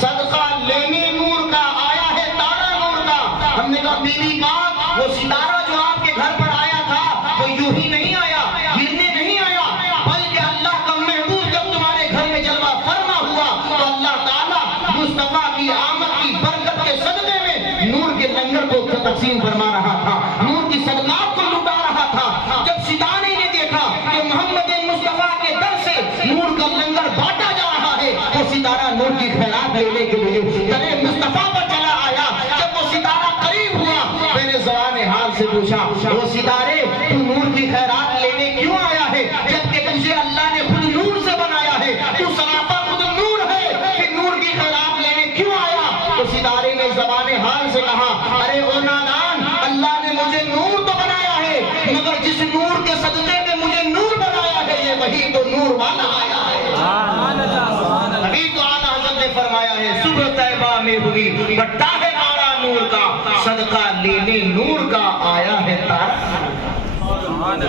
صدقہ لینے نور کا، آیا ہے تارا نور کا۔ ہم نے کہا بی بی پاک، وہ ستارہ جو آپ کے گھر پر آیا تھا وہ یوں ہی نہیں آیا، گرنے نہیں آیا، بلکہ اللہ کا محبوب جب تمہارے گھر میں جلوہ فرما ہوا تو اللہ تعالیٰ مصطفیٰ کی آمد کی برکت کے صدقے میں نور کے لنگر کو تقسیم فرما رہا تھا، نور کی صدقات کو لٹا رہا تھا۔ جب ستارے نے دیکھا کہ محمد مصطفیٰ کے در سے نور کا لنگر بانٹا جا رہا ہے، وہ ستارہ نور کی خیرات لینے کے لیے درے مصطفیٰ پر چلا آیا۔ جب وہ ستارہ قریب ہوا، میں نے زبان حال سے پوچھا، وہ ستارے تو نور کی خیرات لینے کیوں آیا ہے جبکہ تجھے اللہ نے خود نور سے بنایا ہے، تو سراپا خود نور ہے، کہ نور کی خیرات لینے کیوں آیا؟ تو ستارے نے زبان حال سے کہا، ارے او نادان، اللہ نے مجھے نور تو بنایا ہے، مگر جس نور کے صدقے میں مجھے نور بنایا ہے یہ وہی تو نور والا آیا ہے۔ ابھی تو اعلیٰ حضرت نے فرمایا ہے، صبح طیبہ میں ہوئی بٹا ہے آرا نور کا، صدقہ لینے نور کا آیا ہے تارا۔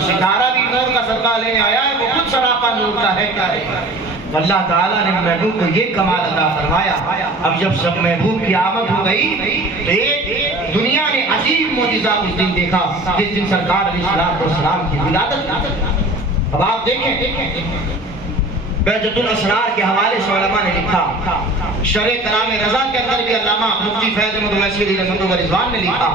ستارہ بھی نور کا صدقہ لینے آیا ہے، وہ خود سراپا نور کا ہے، کیا ہے؟ اللہ تعالیٰ نے محبوب کو یہ کمال عطا فرمایا۔ اب جب سب محبوب کی آمد ہو گئی تو ایک دنیا نے عجیب معجزہ اس دن دیکھا، جس دن سرکار علیہ السلام کی ولادت۔ اب آپ دیکھیں بہجت الاسرار کے حوالے سے علماء نے لکھا، شرح کلام رضا کے اندر بھی علامہ مفتی فیض احمد ویسوی رحمۃ اللہ رضوان نے لکھا،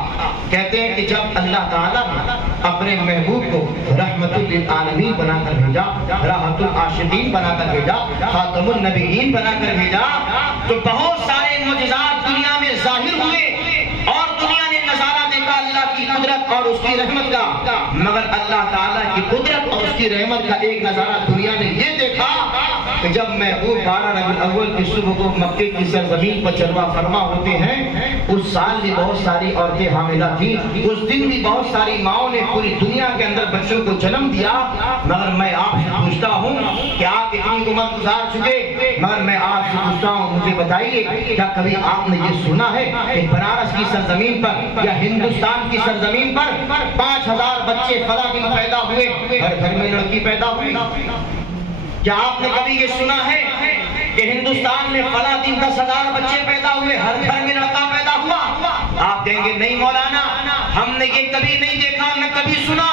کہتے ہیں کہ جب اللہ تعالیٰ نے اپنے محبوب کو رحمت للعالمین بنا کر بھیجا، راحت العاشقین بنا کر بھیجا، خاتم النبیین بنا کر بھیجا، تو بہت سارے معجزات دنیا میں ظاہر ہوئے اور دنیا نے نظارہ دیکھا اللہ کی قدرت اور اس کی رحمت کا، مگر اللہ تعالیٰ کی قدرت اور اس کی رحمت کا ایک نظارہ دنیا نے یہ دیکھا کہ جب محبوب 12 ربیع الاول کی صبح کو مکے کی سرزمین پر جلوہ فرما ہوتے ہیں، اس سال بھی بہت ساری عورتیں حاملہ تھیں، اس دن بھی بہت ساری ماؤں نے پوری دنیا کے اندر بچوں کو جنم دیا، مگر میں آپ سے پوچھتا ہوں کہ آپ اتنی عمر گزار چکے، مگر میں آپ سے پوچھتا ہوں، مجھے بتائیے کیا کبھی آپ نے یہ سنا ہے کہ بنارس کی سرزمین پر یا ہندوستان کی سرزمین پر 5000 بچے فلاں دن پیدا ہوئے، ہر گھر میں لڑکی پیدا ہوئی؟ کیا آپ نے کبھی یہ سنا ہے کہ ہندوستان میں فلاں دن 10,000 بچے پیدا ہوئے، ہر گھر میں لڑکا پیدا ہوا؟ آپ کہیں گے نہیں مولانا، ہم نے یہ کبھی نہیں دیکھا نہ کبھی سنا،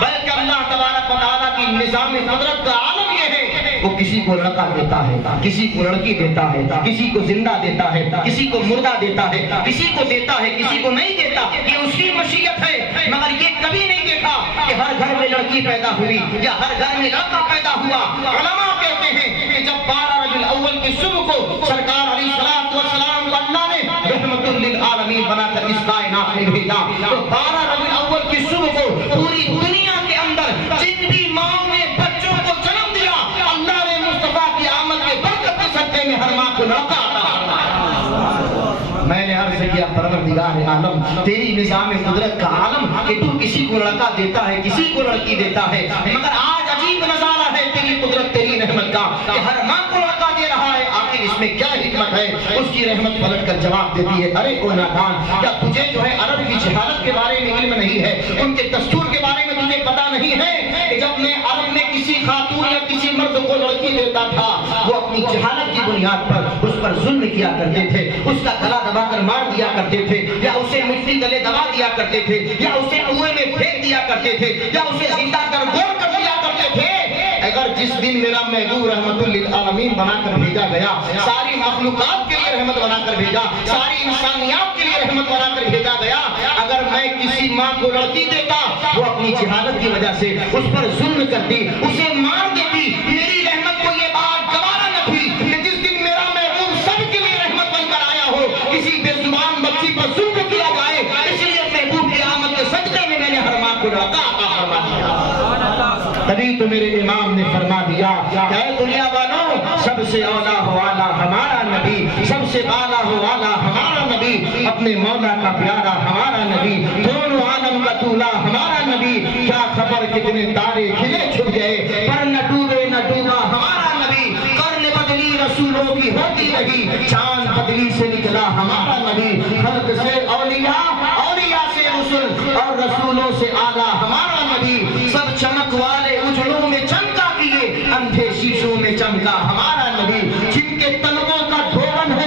بلکہ اللہ تبارک و تعالیٰ کی نظام قدرت کا عالم یہ ہے، وہ کسی کو لڑکا دیتا ہے، کسی کو لڑکی دیتا ہے، کسی کو زندہ دیتا ہے، کسی کو مردہ دیتا ہے، کسی کو دیتا ہے، کسی کو نہیں دیتا، یہ اس کی مشیت ہے، مگر یہ کبھی نہیں دیکھا کہ ہر گھر میں لڑکی پیدا ہوئی یا ہر گھر میں لڑکا پیدا ہوا۔ علماء کہتے ہیں کہ جب 12 ربیع الاول کی صبح کو سرکار علیہ السلام کو اللہ نے رحمت للعالمین بنا کر اس کائنات میں بھیجا، تو 12 ربیع الاول کی صبح کو پوری دنیا کے اندر جن بھی ماں نے بچوں کو جنم دیا، اللہ نے مصطفیٰ کی آمد کے برکت کے صدقے میں ہر ماں کو لڑکا عطا فرمایا۔ میں نے عرض کیا پروردگار عالم، تیری نظام قدرت کا عالم کہ تو کسی کو لڑکا دیتا ہے، کسی کو لڑکی دیتا ہے، مگر آج عجیب نظارہ ہے تیری قدرت، تیری رحمت کا کہ ہر ماں کو لڑکا دے رہا ہے، آخر اس میں کیا حکمت ہے؟ اس کی رحمت پلٹ کر جواب دیتی ہے، ارے او نادان، کیا تجھے جو ہے عرب کی جہالت کے بارے میں علم نہیں ہے، ان کے دستور کے بارے میں تجھے پتا نہیں ہے کہ جب میں عرب میں کسی خاتون یا کسی مرد کو لڑکی دیتا تھا، وہ اپنی جہالت کی بنیاد پر اس پر ظلم کیا کرتے تھے، اس کا گلا دبا کر مار دیا کرتے تھے، یا اسے مٹی گلے دبا دیا کرتے تھے، یا اسے کنویں میں پھینک دیا کرتے تھے، یا اسے زندہ کر گور کر دیا کرتے تھے۔ اگر جس دن میرا محبوب رحمت للعالمین بنا کر بھیجا گیا، ساری مخلوقات کے لیے رحمت بنا کر بھیجا، ساری انسانیات کے لیے رحمت بنا کر بھیجا گیا، اگر میں کسی ماں کو لڑکی دیتا، وہ اپنی جہالت کی وجہ سے اس پر ظلم کرتی، اسے مار دیتی، میری رحمت کو یہ بات گوارا نہ تھی کہ جس دن میرا محبوب سب کے لیے رحمت بن کر آیا ہو، کسی بے زبان بچی پر ظلم کیا جائے، اس لیے محبوب کی آمد کے صدقے میں نے ہر ماں کو لڑکا عطا فرما دیا۔ تبھی تو میرے امام نے فرما دیا کہ اے دنیا والوں، سب سے اولا ہو والا ہمارا نبی، سب سے بالا ہو والا ہمارا نبی، اپنے مولا کا پیارا ہمارا نبی، دونوں عالم کا دولا ہمارا نبی، کیا خبر کتنے تارے کھلے چھپ گئے، پر نہ ڈوبے نہ ڈوبا ہمارا نبی، قرن بدلی رسولوں کی ہوتی رہی، چاند بدلی سے نکلا ہمارا نبی، خلق سے اولیاء، اولیاء سے رسول اور رسولوں سے اعلیٰ ہمارا نبی، سب چمک والے اجڑوں میں چمکا کیے، اندھے شیشوں میں چمکا ہمارا نبی، جن کے تلووں کا دھون ہے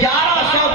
1100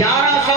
1100